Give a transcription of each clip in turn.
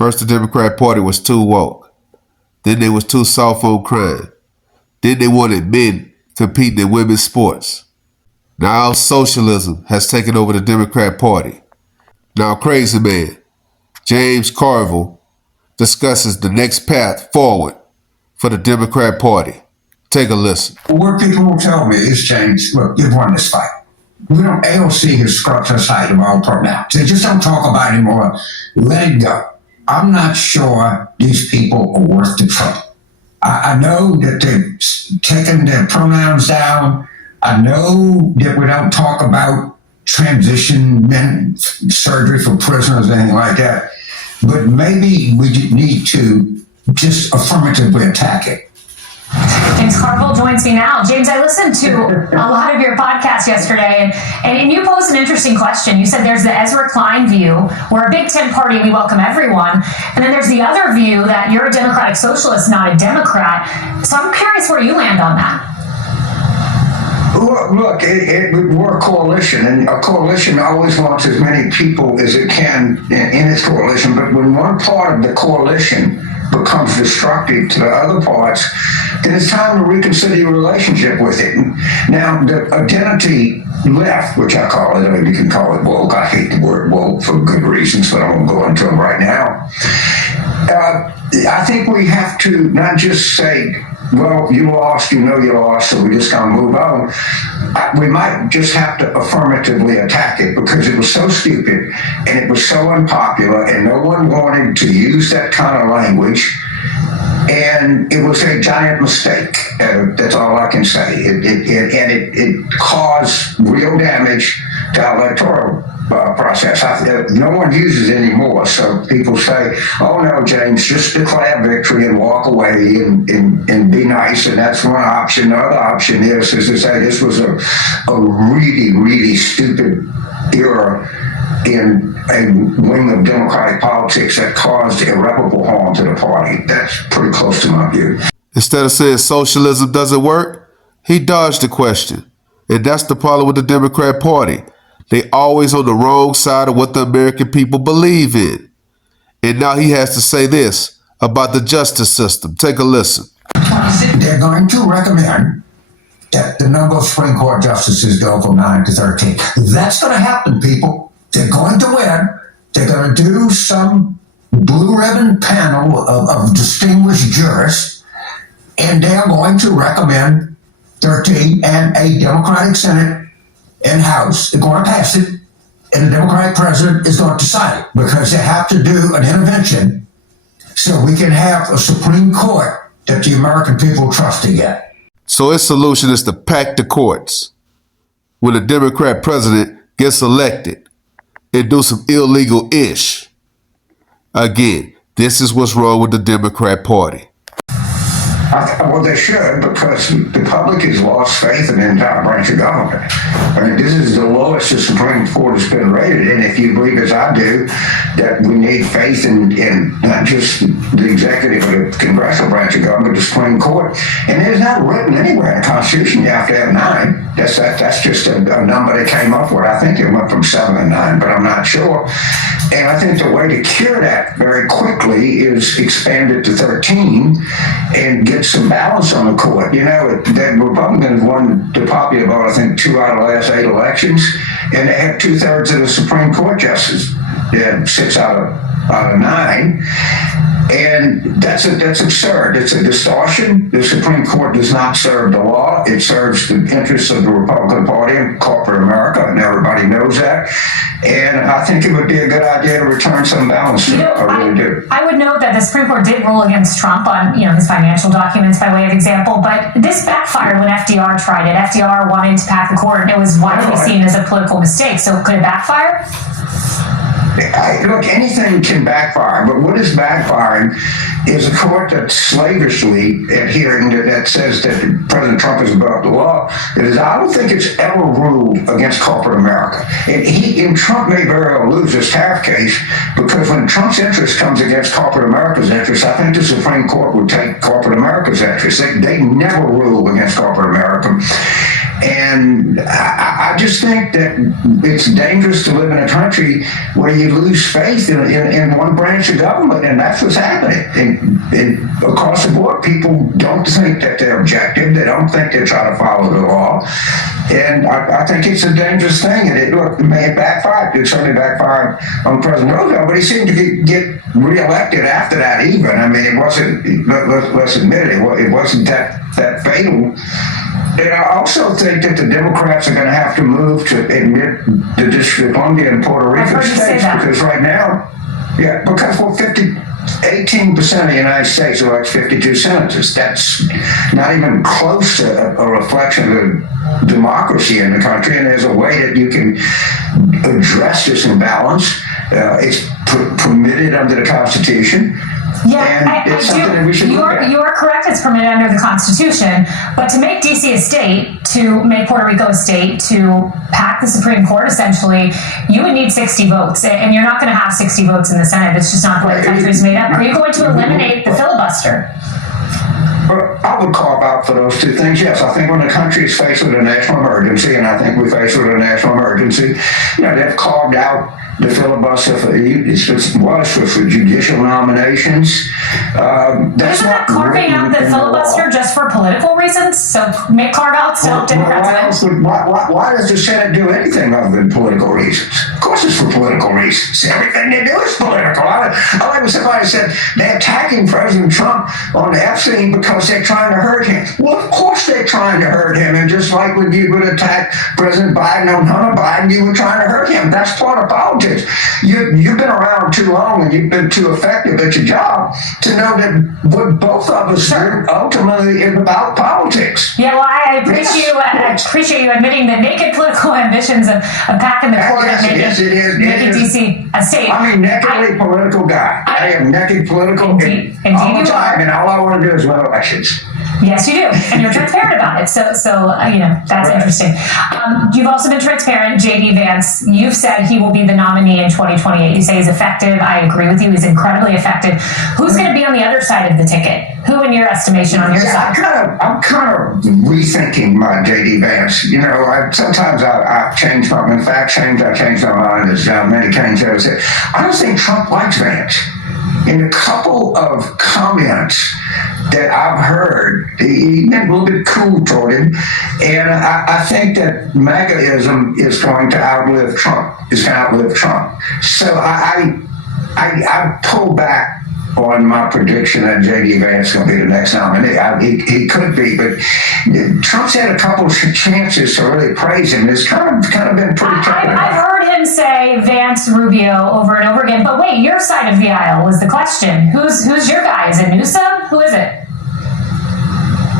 First, the Democrat Party was too woke. Then they was too soft on crime. Then they wanted men competing in women's sports. Now socialism has taken over the Democrat Party. Now Crazy Man, James Carville, discusses the next path forward for the Democrat Party. Take a listen. What people will tell me is, James, look, you've won this fight. AOC has scrubbed us out of all part now. They just don't talk about it anymore. Let it go. I'm not sure these people are worth the trouble. I know that they've taken their pronouns down. I know that we don't talk about transition men surgery for prisoners or anything like that. But maybe we need to just affirmatively attack it. James Carville joins me now. James, I listened to a lot of your podcasts yesterday, and you posed an interesting question. You said there's the Ezra Klein view, we're a Big Tent party, we welcome everyone. And then there's the other view that you're a democratic socialist, not a Democrat. So I'm curious where you land on that. Look, we're a coalition, and a coalition always wants as many people as it can in its coalition. But when one part of the coalition becomes destructive to the other parts, then it's time to reconsider your relationship with it. Now, the identity left, which I call it, or you can call it woke. I hate the word woke for good reasons, but I won't go into them right now. I think we have to not just say, well, you lost, you know you lost, so we just gotta move on. We might just have to affirmatively attack it because it was so stupid and it was so unpopular and no one wanted to use that kind of language. And it was a giant mistake. That's all I can say. It caused real damage to our electoral process. No one uses it anymore. So people say, oh no, James, just declare victory and walk away and be nice. And that's one option. The other option is to say this was a really, really stupid era in a wing of democratic politics that caused irreparable harm to the party. That's pretty close to my view. Instead of saying socialism doesn't work, he dodged the question. And that's the problem with the Democrat Party. They always on the wrong side of what the American people believe in. And now he has to say this about the justice system. Take a listen. They're going to recommend that the number of Supreme Court justices go from 9 to 13. That's going to happen, people. They're going to win. They're going to do some blue ribbon panel of distinguished jurists, and they're going to recommend 13, and a Democratic Senate and House is going to pass it, and the Democratic president is going to sign it because they have to do an intervention so we can have a Supreme Court that the American people trust again. So his solution is to pack the courts when a Democrat president gets elected and do some illegal-ish. Again, this is what's wrong with the Democrat Party. Well, they should, because the public has lost faith in the entire branch of government. I mean, this is the lowest the Supreme Court has been rated, and if you believe, as I do, that we need faith in not just the executive or the congressional branch of government, but the Supreme Court, and it's not written anywhere in the Constitution you have to have 9. That's just a number they came up with. I think it went from 7 to 9, but I'm not sure. And I think the way to cure that very quickly is expand it to 13 and get some balance on the court. You know, the Republicans won the popular vote, I think, 2 out of the last 8 elections, and they have 2/3 of the Supreme Court justices. They had 6 out of 9. And that's absurd. It's a distortion. The Supreme Court does not serve the law. It serves the interests of the Republican Party and corporate America, and everybody knows that. And I think it would be a good idea to return some balance to it. I really do. I would note that the Supreme Court did rule against Trump on, his financial documents by way of example, but this backfired when FDR tried it. FDR wanted to pack the court, and it was widely seen as a political mistake. So could it backfire? Look, anything can backfire, but what is backfiring is a court that's slavishly adhering that says that President Trump is above the law. I don't think it's ever ruled against corporate America. And Trump may very well lose this tariff case because when Trump's interest comes against corporate America's interest, I think the Supreme Court would take corporate America's interest. They never rule against corporate America. And I just think that it's dangerous to live in a country where you lose faith in one branch of government, and that's what's happening. And across the board, people don't think that they're objective. They don't think they try to follow the law. And I think it's a dangerous thing. And it may have backfired. It certainly backfired on President Roosevelt, but he seemed to get reelected after that even. I mean, it wasn't, let's admit it, it wasn't that fatal. And I also think that the Democrats are going to have to move to admit the District of Columbia and Puerto Rico states, because right now, because 18% of the United States elects 52 senators. That's not even close to a reflection of democracy in the country, and there's a way that you can address this imbalance. It's permitted under the Constitution. Yeah, I do. You are correct. It's permitted under the Constitution, but to make DC a state, to make Puerto Rico a state, to pack the Supreme Court, essentially, you would need 60 votes, and you're not going to have 60 votes in the Senate. It's just not the way the country's made up. Are you going to eliminate the filibuster? I would carve out for those two things. Yes, I think when the country is faced with a national emergency, and I think we're faced with a national emergency, they've carved out the filibuster for judicial nominations. Isn't that carving out the filibuster just for political reasons? So carve out so Democrats. Why does the Senate do anything other than political reasons? Of course it's for political reasons. Everything they do is political. I like when somebody said they're attacking President Trump on the Epstein because they're trying to hurt him. Well, of course they're trying to hurt him. And just like when you would attack President Biden on Hunter Biden, you were trying to hurt him. That's part of politics. You've been around too long and you've been too effective at your job to know that what both of us do ultimately is about politics. Yeah, well, I appreciate you admitting the naked political ambitions of packing the court and making DC a state. I'm a nakedly political guy. I am naked political all the time, and all I want to do is win elections. Yes, you do, and you're transparent about it. So that's interesting. You've also been transparent. J.D. Vance, you've said he will be the nominee in 2028. You say he's effective. I agree with you. He's incredibly effective. Who's going to be on the other side of the ticket? Who, in your estimation, on your side? I'm kind of rethinking my J.D. Vance. Sometimes I change my mind. In fact, I changed my mind, as many Keynes have said. I don't think Trump likes Vance. In a couple of comments that I've heard, he been a little bit cool toward him, and I think that MAGAism is going to outlive Trump. So I pull back on my prediction that J.D. Vance is going to be the next nominee. He could be, but Trump's had a couple of chances to really praise him. It's kind of been pretty tough. I've heard him say Vance, Rubio over and over again. But wait, your side of the aisle was the question. Who's your guy? Is it Newsom? Who is it?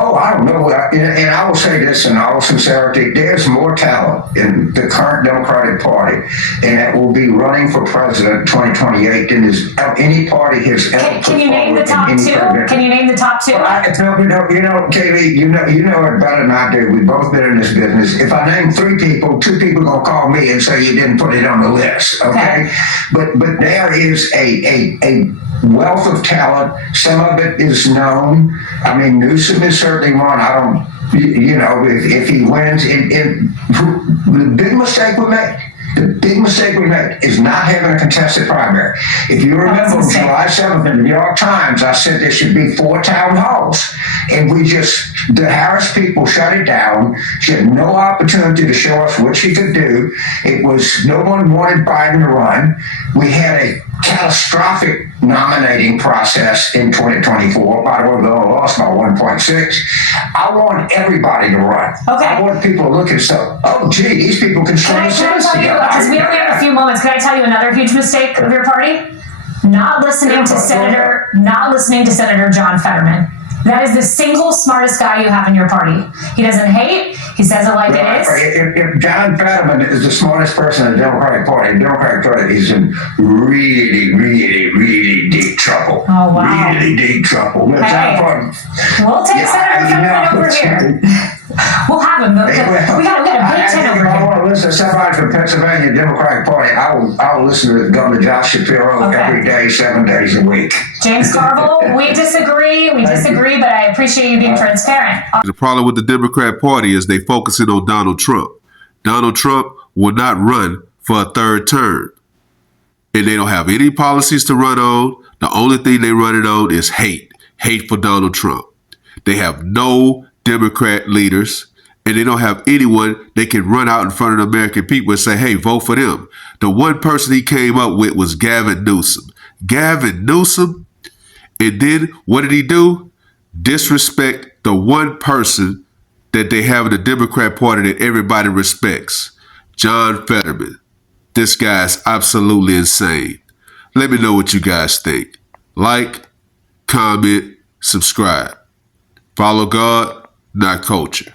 Oh, I don't know. And I will say this in all sincerity, there's more talent in the current Democratic Party, and that will be running for president in 2028 than any party has ever. Can you name the top two? Can you name the top two? Kaylee, you know it better than I do. We've both been in this business. If I name three people, two people are going to call me and say you didn't put it on the list, okay? But there is a wealth of talent. Some of it is known. I mean, Newsom is certainly one. I don't, if he wins, the big mistake we made is not having a contested primary. If you remember on July 7th in the New York Times, I said there should be 4 town halls. And the Harris people shut it down. She had no opportunity to show us what she could do. No one wanted Biden to run. We had a catastrophic nominating process in 2024. By the way, we only lost by 1.6. I want everybody to run. Okay. I want people to look and say, oh, gee, these people can string a sentence together. Because we only have a few moments. Can I tell you another huge mistake of your party? Not listening to Senator John Fetterman. That is the single smartest guy you have in your party. He doesn't hate. He says it like it is. If John Fetterman is the smartest person in the Democratic Party, he's in really, really, really deep trouble. Oh, wow. Really deep trouble. Hey, we'll take Senator Fetterman over here. We'll have him. We got a big tent over here. I want to listen to somebody from Pennsylvania Democratic Party. I will listen to Governor Josh Shapiro every day, 7 days a week. James Carville, we disagree, but I appreciate you being transparent. The problem with the Democrat Party is they focusing on Donald Trump. Donald Trump will not run for a third term. And they don't have any policies to run on. The only thing they're running on is hate for Donald Trump. They have no Democrat leaders, and they don't have anyone they can run out in front of the American people and say, hey, vote for them. The one person he came up with was Gavin Newsom. Gavin Newsom, and then what did he do? Disrespect the one person that they have in the Democrat Party that everybody respects, John Fetterman. This guy's absolutely insane. Let me know what you guys think. Like, comment, subscribe. Follow God, not culture.